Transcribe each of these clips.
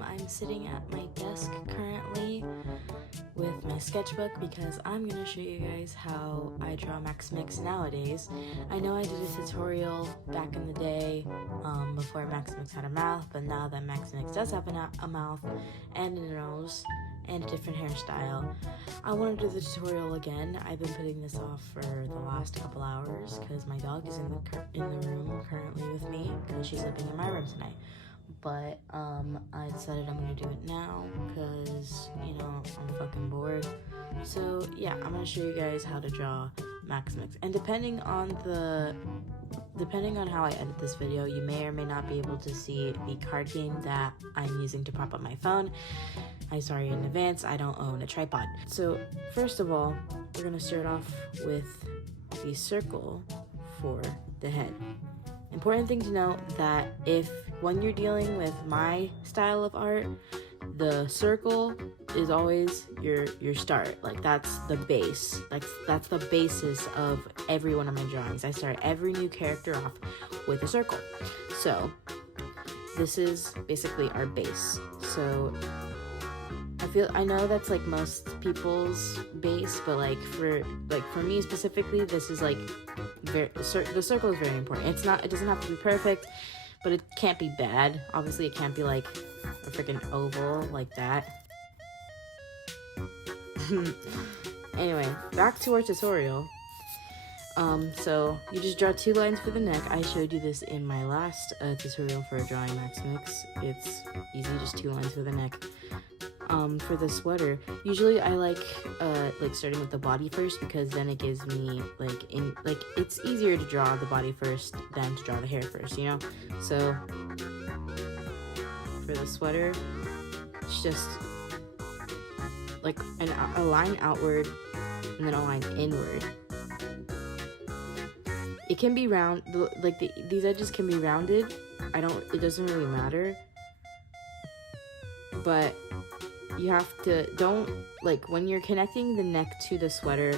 I'm sitting at my desk currently with my sketchbook because I'm going to show you guys how I draw Maximix nowadays. I know I did a tutorial back in the day before Maximix had a mouth, but now that Maximix does have a mouth and a nose and a different hairstyle, I want to do the tutorial again. I've been putting this off for the last couple hours because my dog is in the room currently with me because she's living in my room tonight. But I decided I'm gonna do it now because, you know, I'm fucking bored. So yeah, I'm gonna show you guys how to draw Maximix. And depending on how I edit this video, you may or may not be able to see the card game that I'm using to prop up my phone. I'm sorry in advance, I don't own a tripod. So first of all, we're gonna start off with the circle for the head. Important thing to note that when you're dealing with my style of art, the circle is always your start. Like, that's the base. That's the basis of every one of my drawings. I start every new character off with a circle. So this is basically our base. So I know that's like most people's base, but for me specifically, this is like the circle is very important. It doesn't have to be perfect, but it can't be bad. Obviously, it can't be like a freaking oval like that. Anyway, back to our tutorial. So you just draw 2 lines for the neck. I showed you this in my last tutorial for drawing Maximix. It's easy, just 2 lines for the neck. For the sweater, usually I like starting with the body first because then it gives me it's easier to draw the body first than to draw the hair first, you know? So for the sweater, it's just like a line outward and then a line inward. It can be round, these edges can be rounded. It doesn't really matter, but you have to, when you're connecting the neck to the sweater,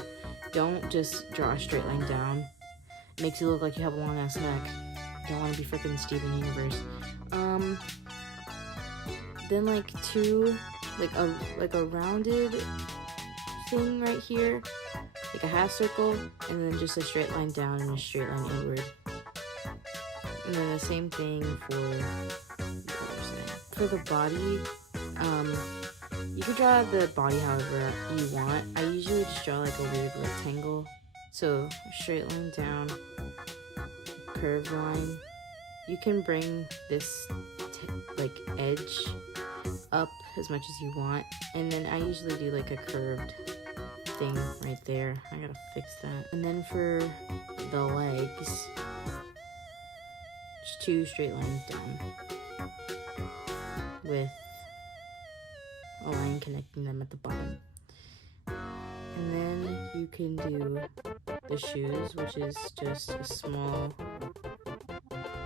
don't just draw a straight line down. It makes you look like you have a long ass neck. Don't want to be freaking Steven Universe. Then a rounded thing right here, like a half circle, and then just a straight line down and a straight line inward. And then the same thing for the body. You can draw the body however you want. I usually just draw like a weird rectangle. So straight line down, curved line. You can bring this edge up as much as you want. And then I usually do like a curved thing right there. I gotta fix that. And then for the legs, just 2 straight lines down with a line connecting them at the bottom. And then you can do the shoes, which is just a small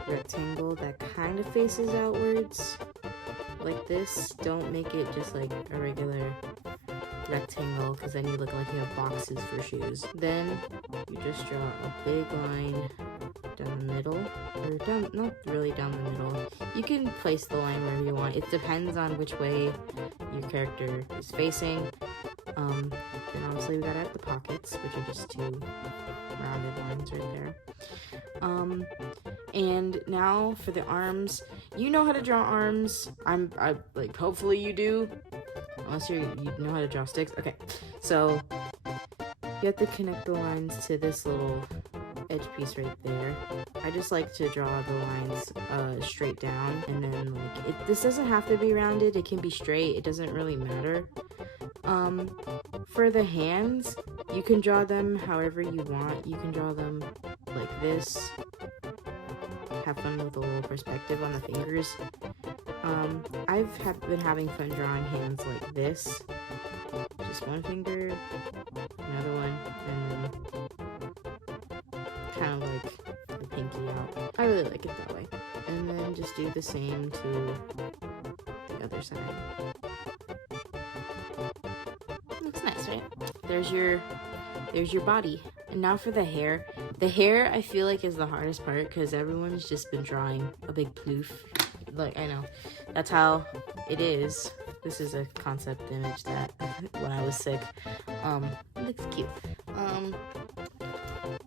rectangle that kind of faces outwards like this. Don't make it just like a regular rectangle because then you look like you have boxes for shoes. Then you just draw a big line down the middle, or not really down the middle. You can place the line wherever you want. It depends on which way your character is facing. Then obviously we gotta add the pockets, which are just 2 rounded lines right there. And now for the arms, you know how to draw arms. Hopefully you do, unless you know how to draw sticks. Okay, so you have to connect the lines to this little edge piece right there. I just like to draw the lines straight down, and then this doesn't have to be rounded. It can be straight. It doesn't really matter. For the hands, you can draw them however you want. You can draw them like this. Have fun with a little perspective on the fingers. I've been having fun drawing hands like this. Just 1 finger, another one, and then kind of like the pinky out. I really like it that way. And then just do the same to the other side. Looks nice, right? There's your body. And now for the hair. The hair, I feel like, is the hardest part because everyone's just been drawing a big ploof. Like, I know. That's how it is. This is a concept image that when I was sick. It looks cute.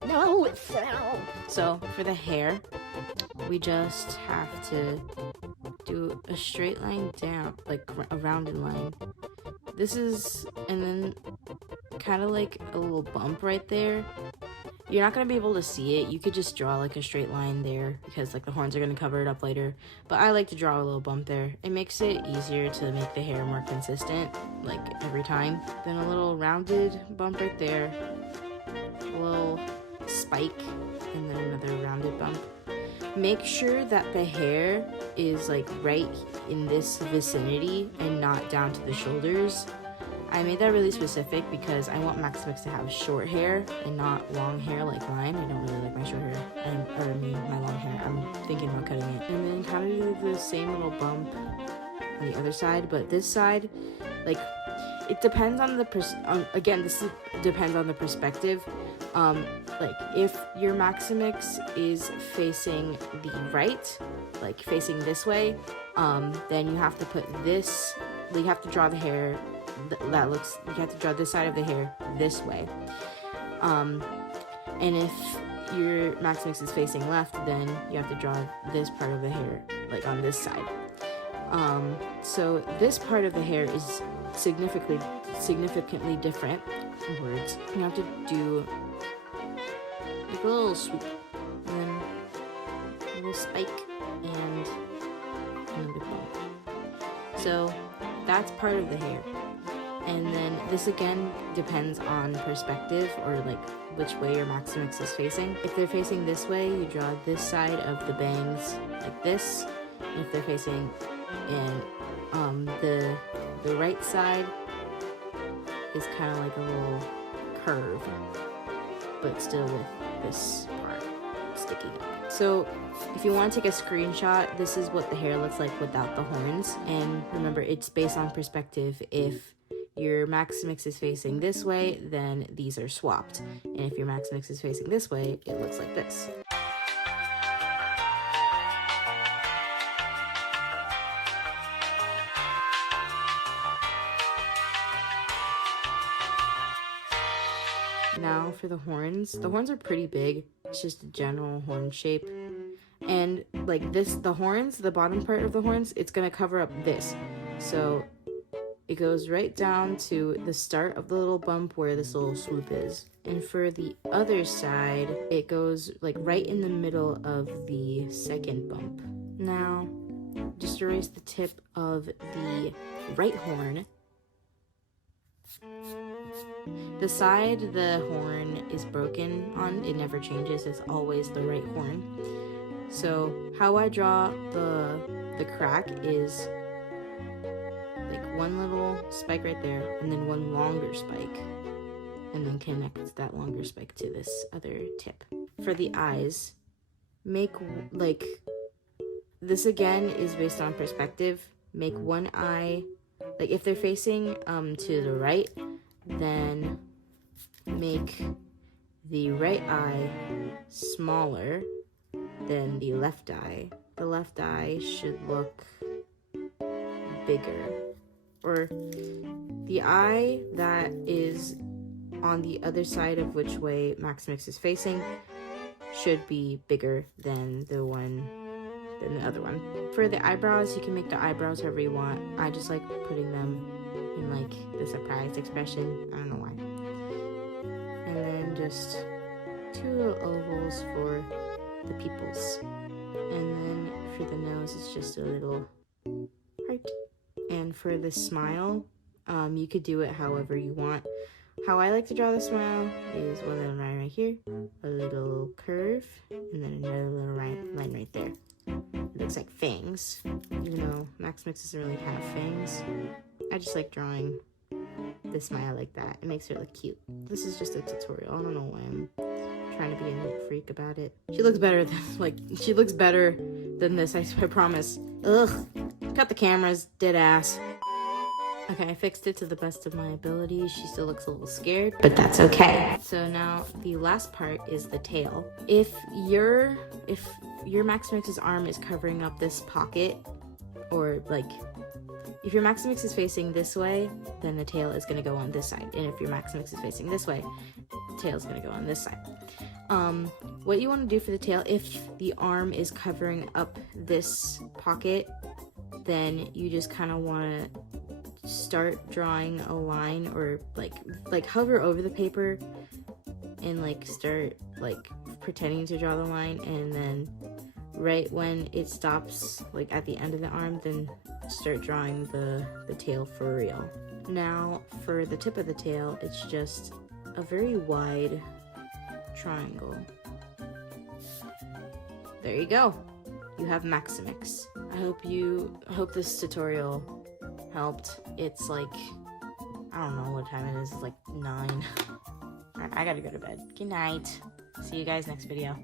No, it's fell. So for the hair, we just have to do a straight line down, like a rounded line. This is, and then kind of like a little bump right there. You're not going to be able to see it. You could just draw like a straight line there because like the horns are going to cover it up later. But I like to draw a little bump there. It makes it easier to make the hair more consistent, like every time. Then a little rounded bump right there. A little spike and then another rounded bump. Make sure that the hair is like right in this vicinity and not down to the shoulders. I made that really specific because I want Maximix to have short hair and not long hair like mine. I don't really like my short hair, my long hair. I'm thinking about cutting it. And then kind of do the same little bump on the other side, but this side, like, it depends on the, depends on the perspective. Like, if your Maximix is facing the right, like facing this way, then you have to put this, you have to draw the hair you have to draw this side of the hair this way. And if your Maximix is facing left, then you have to draw this part of the hair, like on this side. So this part of the hair is significantly different. Words. You have to do like a little swoop, and then a little spike, and another bump. So that's part of the hair. And then this again depends on perspective, or like which way your Maximix is facing. If they're facing this way, you draw this side of the bangs like this. And if they're facing in the right side is kind of like a little curve, but still with this part sticking up. So if you want to take a screenshot, this is what the hair looks like without the horns. And remember, it's based on perspective. If your Maximix is facing this way, then these are swapped. And if your Maximix is facing this way, it looks like this. Now for the horns. The horns are pretty big. It's just a general horn shape. And like this, the horns, the bottom part of the horns, it's gonna cover up this. So it goes right down to the start of the little bump where this little swoop is. And for the other side, it goes like right in the middle of the second bump. Now, just erase the tip of the right horn. The side the horn is broken on, it never changes, it's always the right horn. So how I draw the crack is like one little spike right there, and then one longer spike, and then connect that longer spike to this other tip. For the eyes, make like, this again is based on perspective. Make one eye, like if they're facing to the right, then make the right eye smaller than the left eye. The left eye should look bigger. Or the eye that is on the other side of which way Maximix is facing should be bigger than the other one. For the eyebrows, you can make the eyebrows however you want. I just like putting them in like the surprised expression. I don't know why. And then just two little ovals for the pupils. And then for the nose, it's just a little heart. And for the smile, you could do it however you want. How I like to draw the smile is one little line right here, a little curve, and then another little line right there. It looks like fangs, even though Maximix doesn't really have fangs. I just like drawing the smile like that. It makes her look cute. This is just a tutorial. I don't know why I'm trying to be a freak about it. She looks better than, she looks better than this, I promise. Ugh. Cut the cameras, dead ass. Okay, I fixed it to the best of my ability. She still looks a little scared, but that's okay. So now the last part is the tail. If your Maximix's arm is covering up this pocket, or like if your Maximix is facing this way, then the tail is going to go on this side. And if your Maximix is facing this way, the tail is going to go on this side. What you want to do for the tail, if the arm is covering up this pocket, then you just kind of want to start drawing a line, or like hover over the paper and like start like pretending to draw the line, and then right when it stops like at the end of the arm, then start drawing the tail for real. Now for the tip of the tail, it's just a very wide triangle. There you go. You have Maximix. I hope this tutorial helped. It's like, I don't know what time it is. It's like 9. I gotta go to bed. Good night. See you guys next video.